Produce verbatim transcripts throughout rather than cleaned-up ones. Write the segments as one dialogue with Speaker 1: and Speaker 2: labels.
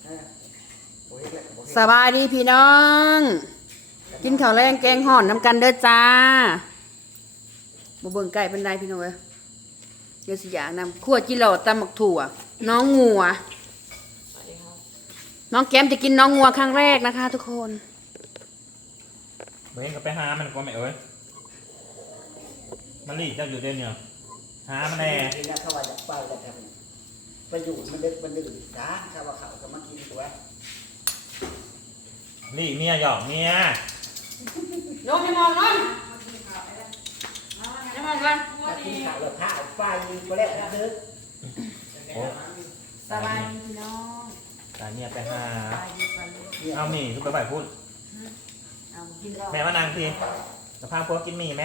Speaker 1: สบายดีพี่น้องกินข้าวแรงแกงห่อนน้ำกันเด้อจ้าบ่เบิ่งไก่เป็นไรพี่น้องเอ้ยเดี๋ยวสิอยากนำขั้วจิโร่ตำหมักถั่วน้องงัวน้องแก้มจะกินน้องงัวครั้งแรกนะคะทุกคน
Speaker 2: เว้ยก็ไปหามันก็ไม่เอ้ยมันรีเจ้าอยู่เด่นเนี่ยหามันแน่
Speaker 3: ที่นั่นเขาว่าจะไปกันครับไปอยู่มันดึกมันดื่มจ้าถ้าว่าเขาจะมากินตัว
Speaker 2: รีเมียหยอกเมีย
Speaker 1: โยนให้มองน้องให้มองกัน
Speaker 3: ถ้ากินข้าวแล้วข้าวไฟก็แล้วนะเด้อ
Speaker 2: โอ้
Speaker 1: สบายดีพี่น้อง
Speaker 2: ตาเนี่ยไปหา
Speaker 1: สบายดีกันเลย
Speaker 2: เอาหมี่ทุกไปพูด
Speaker 1: เอากินรอ
Speaker 2: แม่มานางสิจะพาพวกกินหมี่แม่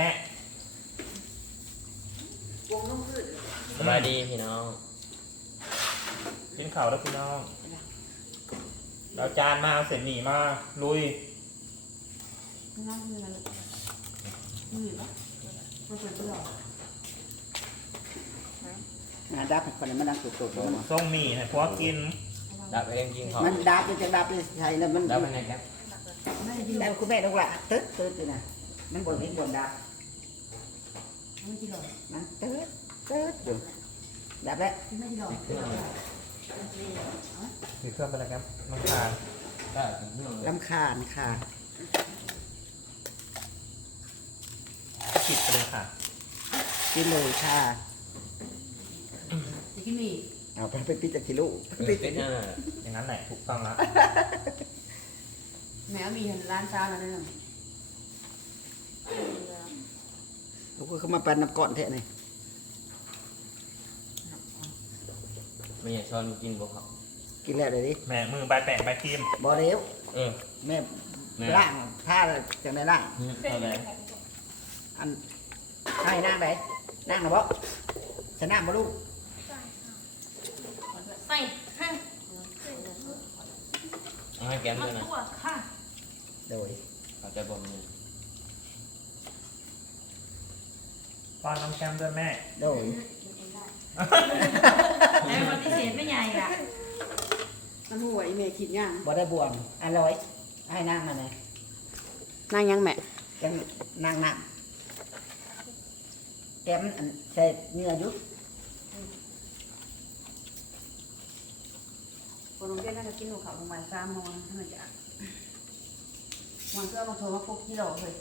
Speaker 1: วงน้องพืช
Speaker 4: สบายดีพี่น้อง
Speaker 2: กินข้าวแล้วพี่น้องเราจานมาเอาเสร็จหมี่มาลุย
Speaker 1: น้องคืออะไรนี่ปะมันเป็นเปลือก
Speaker 3: งานดับคนนั้นมันดังตุกๆมัน
Speaker 2: ส่งหมี่ให้พวกกิน
Speaker 4: ดับเองกินของ
Speaker 3: มันดับจะดับจะใช่แล้วมัน
Speaker 4: ดับเป็นไงครับ
Speaker 1: ไม่ดี
Speaker 3: แล้วคุณแม่ต้องละตึ๊ดตึ๊ดเลยนะมันบนนี้บนดับ
Speaker 1: ไม่ดีหรอก
Speaker 3: มันตึ๊ดตึ๊ดอยู่ดับแล้ว
Speaker 1: ไม่ดีหรอก
Speaker 2: ถือเครื่องไปเลยครับน้องทาน
Speaker 4: ได้ถึงเรื่องเลย
Speaker 3: ลำคาญค่ะ
Speaker 2: ปิดไปเลยค่ะ
Speaker 3: กินเลยค่ะ
Speaker 1: จะกินหมี่
Speaker 3: เอาไปไปปิดจากกิโล
Speaker 4: ปิดนั่นแหละ
Speaker 2: อย่างนั้นแหละถูกต้องแล้ว
Speaker 1: แม่มีเห็นร้านซ้าแล้วนั่นน่ะ
Speaker 3: ลูกก็เข้ามาปั่นน้ำก้อนแท้นี่
Speaker 4: ไม่อยากชอนกินบ่ครับ
Speaker 3: กินแล้วเลยดิ
Speaker 2: แม่มือใบแปะใบครีม
Speaker 3: บ่เร็ว
Speaker 4: เออ
Speaker 3: แม่ล่างผ้าจังได้ล่าง
Speaker 4: เอาเลย
Speaker 3: อันให้นั่งไหนนั่งนะบ่ชนะบ่ลูก
Speaker 5: ใส่ให้
Speaker 4: เอาให้แกม
Speaker 5: มา
Speaker 4: ด้วยนะ
Speaker 5: ตัวค่ะ
Speaker 3: โดย
Speaker 4: เอาใจบอมนี่
Speaker 2: ป้อนน้องแก้มด้วยแม่
Speaker 3: โดย
Speaker 5: แต่ปฏิเสธไม่ใหญ่ละ
Speaker 1: น้ำหัวอีเมย์ขีดย่าง
Speaker 3: บ่ได้บวมอร่อยให้นั่งมาไหน
Speaker 1: นั่งยังแม่
Speaker 3: จังนั่งนั่งแก้มอันใส่เนื้ออยู่
Speaker 1: คนโรงเรียนน่าจะกินหัวเขาลงมาซ้ำมองให้มันจะมันก็มาโทรมาพกที่เราเลย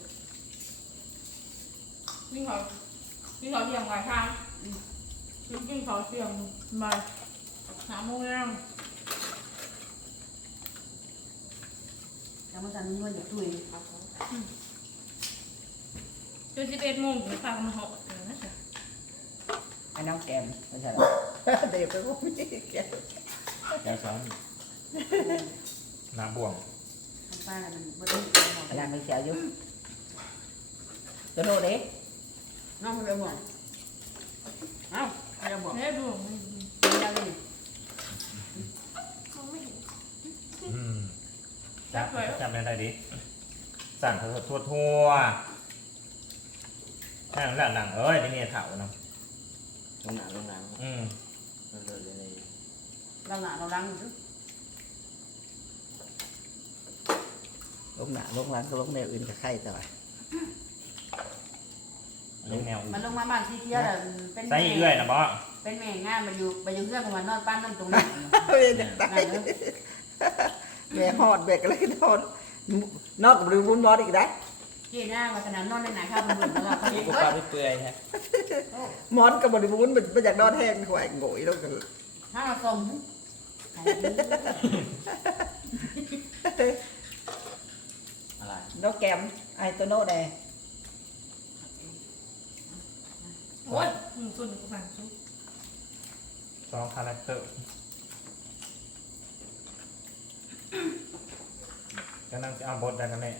Speaker 5: ยิ่งเขายิ่งเขาเสี่ยงหลายทางยิ่งเขาเสี่ยงมาหาโมงแล้ว
Speaker 1: แล้วมันจะนวดอย่าตุย
Speaker 5: จนสิบเอ็ดโมงถึงฟังมาเหาะเลยนะจ๊ะ
Speaker 3: ให้น้องแก้มไม่ใช่หรอเดี๋ยวไปพวกนี้แก้ม
Speaker 4: แกซ้อน
Speaker 2: น้ำบ่วง
Speaker 1: ทำป้าอะไรมันบดีมอง
Speaker 3: อันนั้นไม่เสียอยู่ตัวโน่เด้
Speaker 1: น้องมันเลยมองเอ้าใครจะบอก
Speaker 5: แม่ดู
Speaker 1: เป็นยังไง
Speaker 2: อืมจับจับอะไรดิสั่งทั่วทั่วทั่วแค่นั้นแหละหนังเอ้ยไม่มีเถาเนาะ
Speaker 4: ลงหนังลงหนัง
Speaker 2: อืม
Speaker 4: เลิศเลย
Speaker 1: เราหนาเราดังอยู่
Speaker 3: ลงหน้าลงหลังก็ลงแนวอื่นกับไข่ต่อ
Speaker 2: อันนี้แนว
Speaker 1: มันลงมาบ้านที่เที่ยวเป็น
Speaker 2: ใส่เอื้อยนะบอส
Speaker 1: เป็นแม่งานมาอยู่ไปอยู่เรื่องของมันนอนป้านนั่นตรงนี้
Speaker 3: เฮ้ยจะตายแม่หอดแบกอะไรนอนนอกกับดูบุญบอสอีกได้
Speaker 1: เจ๊หน้ามาขนาดนอนในไหนข้าวมันบุญแล้วเขา
Speaker 4: นี่
Speaker 1: เฮ้
Speaker 4: กู
Speaker 1: ย
Speaker 4: ปลาเปื่อยฮะ
Speaker 3: มอนกับบริบูรณ์มันอยากนอนแห้งหวยโง่ยแล้วกัน
Speaker 1: ถ้าเราส่ง
Speaker 4: อะไร
Speaker 3: นกแกมไอตัวโน่แดง
Speaker 5: โอ้ยมึงส่วนกูฟังซุป
Speaker 2: สองคาแรคเตอร์ก็นั่งจะเอาบทได้กันแน่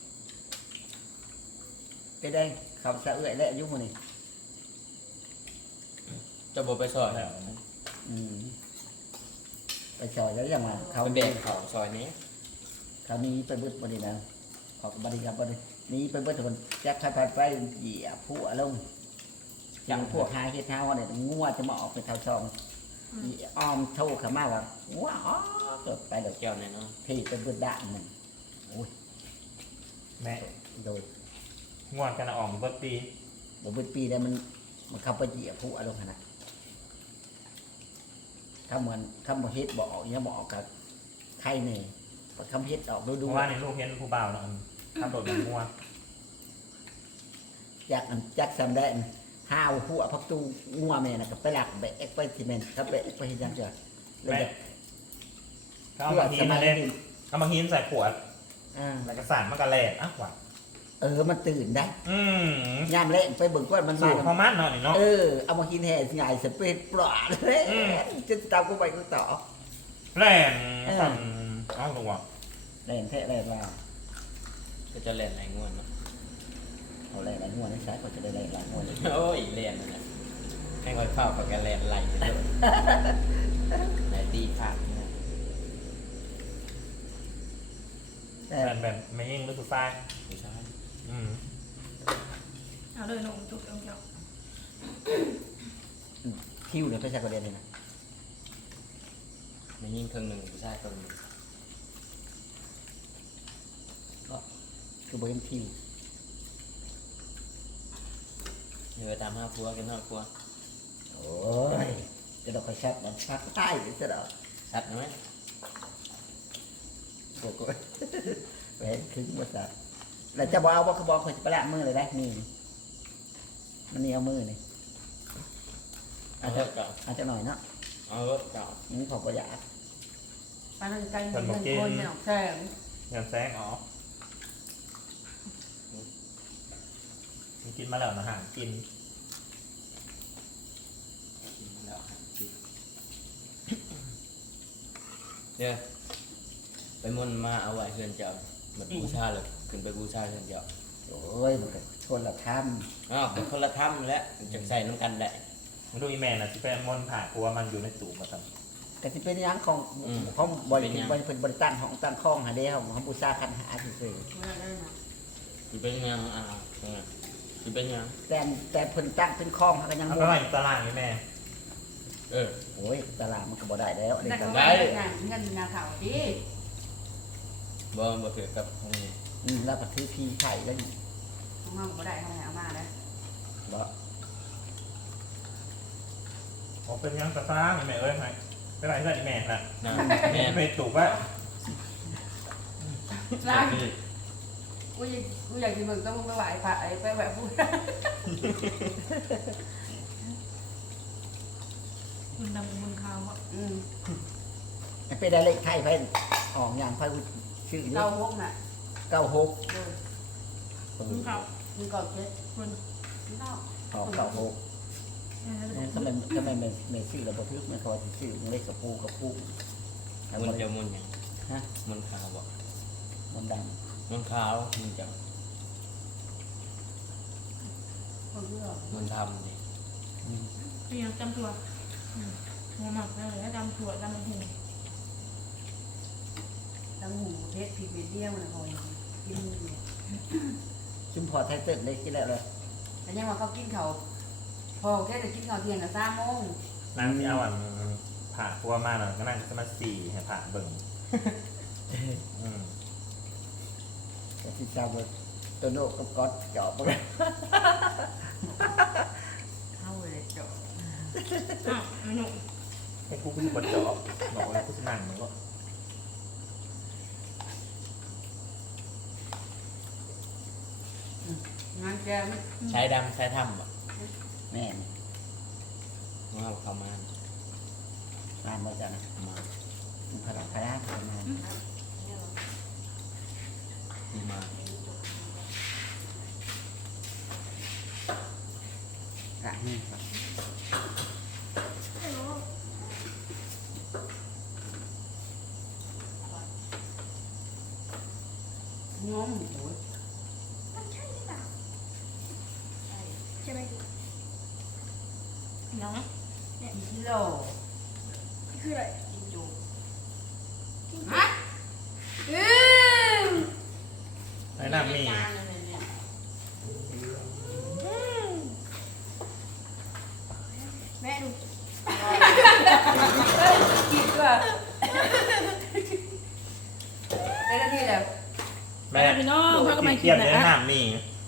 Speaker 3: ไปแดงขับสะเอื่อยและยุ่งมันนี่
Speaker 4: จะบอกไปซอย
Speaker 2: แล้ว
Speaker 3: อืมไปซอยแล้วยังมาเขา
Speaker 4: เป็นเด็กเขาซอยนี้
Speaker 3: เขานี้ไปเบิดบริณาเขากับบริการบรินี้ไปเบิดคนจับชายพัดไปเหยียบผู้อารมณ์อย่างพวกหาเฮ็ดเท้าเนี่ยงัวจะมาออกไปเท้าซองอีอ้อมโทรเข้ามาว่าว้าอ๋อเกิดไปเดี๋ยว
Speaker 4: เกี่ยวแน่นอน
Speaker 3: พี่เป็นบุญด่านหนึ่งโอ้ย
Speaker 2: แม่
Speaker 3: โดย
Speaker 2: ง่วงกันอ่องเบิดปี
Speaker 3: บ่บุญปีแล้วมันมันเข้าไปเหยียบผู้อารมณ์ขนาดถ้าเหมือนคำบ่เฮ็ดบ่ออกเนี่ยบ่ออกกับใครเนี่ยคำเฮ็ดออกดู
Speaker 2: เพ
Speaker 3: ดู
Speaker 2: ราะว่าในลูกเห็นผู้บ่าวเนาะทำโดดแบบง่วง
Speaker 3: จากอันจากสำได้ห้าวหัวพักตูงัวแม่น่ะก็ไปหลักไปเอ็กไปซีเมนต์ครับไปเอ็กไปเฮ็ดจังซี่เลย
Speaker 2: แม่
Speaker 3: แบบ
Speaker 2: เขาเอามาหินมาเล่นเอามาหินใส่ขวด
Speaker 3: อ่า
Speaker 2: แล้วก็สั่นมันก็แหลกอ่ะหวาน
Speaker 3: เออมันตื่นได้
Speaker 2: อืม
Speaker 3: ยามเล่นไปเบิ่งว่ามัน
Speaker 2: สู
Speaker 3: มา
Speaker 2: ตรพอมันหน่อยเนาะ
Speaker 3: เออเอามากินแห่สิใหญ่สเปรย์ปลอดเลย
Speaker 2: อืม
Speaker 3: จะตามกูไปกูต่อ
Speaker 2: แรงสั่นเอาตัว
Speaker 3: เล่นแท้เล่นว่า
Speaker 4: ก็จะเล่นไหนง่วนเนาะ
Speaker 3: เอาเล่นหลายงัวในสายก็จะได้เล่นหลายงัวเลย
Speaker 4: โอ้ยเล่นนั่นแหละให้คอยเฝ้ากับแกเล่นไหลเลยไหนตีขาดเนี่ย
Speaker 3: แต่
Speaker 2: แบบแบบไม่ยิ่งรู้สึกฟ้า
Speaker 4: ไม่ใช่
Speaker 2: อืม
Speaker 5: เอาเลยหนุ่มจุกเจ้า
Speaker 3: คิวเนี่ยไปใช้ก็เรียนเลยนะ
Speaker 4: ไม่ยิ่งครึ่งหนึ่งไม่ใช่ครึ่งหนึ่ง
Speaker 3: คือบ่เห็นคิว
Speaker 4: เออตามห้าพัวกันห้าพัว
Speaker 3: โอ้ยจะดอกกระชับมันชักใต้หรือจะดอก
Speaker 4: ชัดไหม
Speaker 3: โอ้โหแหวนคึ้งหมดละแล้วจะบอกเอาว่าเขาบอกเขาจะไปละมือเลยได้นี่มันนี่เอามือนี่
Speaker 4: เอา
Speaker 3: อาจ
Speaker 4: ร
Speaker 3: จะ
Speaker 4: ถเก่า
Speaker 3: อาจจะหน่อยเนาะ
Speaker 4: เอารถเก่า
Speaker 3: นี่เขาประหยัด
Speaker 1: ไปทางไกลเงินเงินคนเนี่ยแซง
Speaker 2: เงินแซงอ๋อกินมาแล้วนะหางกิน
Speaker 4: แล้วเดี๋ยวไปมุ่นมาเอาไว้เพื่อนเจ้าเหมือนบูชาเลยขึ้นไปบูชาเพื่อนเจ้า
Speaker 3: โอ้ยมันก็ชวนละท
Speaker 4: อ้าวเป็นคนละถ้ำแล้วจะใส่น้ำกันได้
Speaker 2: มาดูอีแม่น่ะที่เป็นมนผ่าเพราะว่ามันอยู่ในตู้มาทำ
Speaker 3: ำแต่ที่เป็นอยังของของบริบริเป็นบริตั้งของตั้งข้องหาเดียวของบูชาคันหาซื่อ
Speaker 1: ไม่ได้นะ
Speaker 4: คือเป็นยังอ่าคือเป็นยัง
Speaker 3: ๆแต่แต่เพิ่นตั้งเป็นข้องหากันยัง
Speaker 2: เอา
Speaker 3: บ่
Speaker 2: ไปไว้ในตารางนี่แม่
Speaker 4: เออ
Speaker 3: โอ้ยตลาดมันก็บ่ได้แล้วอันนี้
Speaker 1: แต่
Speaker 3: ก็
Speaker 1: ก็ว่าเงินนาเขาดิ
Speaker 4: บ่บ่เกี่ยวกับตรงนี้
Speaker 3: อืมแล้วก็ถือพีไข่แล้วนี่
Speaker 1: ของเราบ่ได้เขาให้เอามาแล้ว
Speaker 3: บ่
Speaker 2: ผมเป็นยังตารางนี่แม่เอ้ยไหมเป็นไรใส่อีแม่น่ะ
Speaker 4: นะแม่
Speaker 2: ไปตู้ว่า
Speaker 1: ร้านกูอยากกูอยากกินมึงต้องมึงไปไหวพระไอ้ไปไหวพูด
Speaker 5: คุณดำมึงขาวอ่ะ
Speaker 1: อืม
Speaker 3: ไปได้เลขไทยเพิ่นออกอย่างไผชื่ออยู่
Speaker 1: เก้าหกน่ะ
Speaker 3: เก้าหก
Speaker 1: เออ
Speaker 5: มึงขาว
Speaker 1: มึงก่อนเจ็ด
Speaker 5: คุณ
Speaker 1: มึงเก้า
Speaker 3: ออกเก้าหกทำไมทำไมไม่ไม่ชื่อเราบ่ทึกมันเขาว่าสิชื่อเลขกับปูกับปูแล้ว
Speaker 4: มุ
Speaker 3: มัน น
Speaker 4: จะมุนยัง
Speaker 3: ฮะ
Speaker 4: มุนขาวบ่
Speaker 3: มันดัง
Speaker 4: มุนขาวมุนจัง
Speaker 1: คนเลือก
Speaker 4: มุนทำดิ
Speaker 3: อืม
Speaker 5: เรียงจำตัวหัวหมักเลยจำตัวจำไม่ถึง
Speaker 1: ตั้งหูเพชรผิดเวียดเดียวนะคอยกินมือเดียว
Speaker 3: ชุมพอไทยเติ้ลได้กินแล้วเลย
Speaker 1: แต่ยังว่าเขากินเขาพอแค่จะกินข้าวเที่ยงกับสามโมง
Speaker 2: นางที่เอาอันผ่าเพราะว่ามาหน่อยก็นั่งจะมาสี่ให้ผ่าเบิ่งอืม
Speaker 3: แต่ที่ทราบว่าตัวโนกับก๊อตจอบบ่ได้
Speaker 1: เข้าเลยจบ
Speaker 5: อ้าวไอ้หนุ่ม
Speaker 2: ให้กูกูอยู่บนจอบบอกว่ากูจะนั่งมันก็
Speaker 1: งานแกไม่
Speaker 4: ใช้ดำใช้ทำบ่
Speaker 3: แม่น
Speaker 4: ว่าเข้ามา
Speaker 3: งานบ่จ้ะนะ
Speaker 4: มา
Speaker 3: มันพลังพลังประมาณ
Speaker 4: มา
Speaker 3: กะนี่ครับ
Speaker 1: งมโอ้ย
Speaker 5: น้อง
Speaker 1: กิโล
Speaker 5: คืออะไร
Speaker 1: กินจุ
Speaker 5: ฮะอืม
Speaker 2: ไอ้น้ำมี
Speaker 5: แม่ดู
Speaker 1: ทีแล้ว
Speaker 2: แม่
Speaker 5: พี่น้องพากันมากิ
Speaker 2: เทีย
Speaker 5: น
Speaker 2: ม
Speaker 5: นะ
Speaker 2: เนื้อ
Speaker 5: คะ
Speaker 2: หนามมี
Speaker 5: พ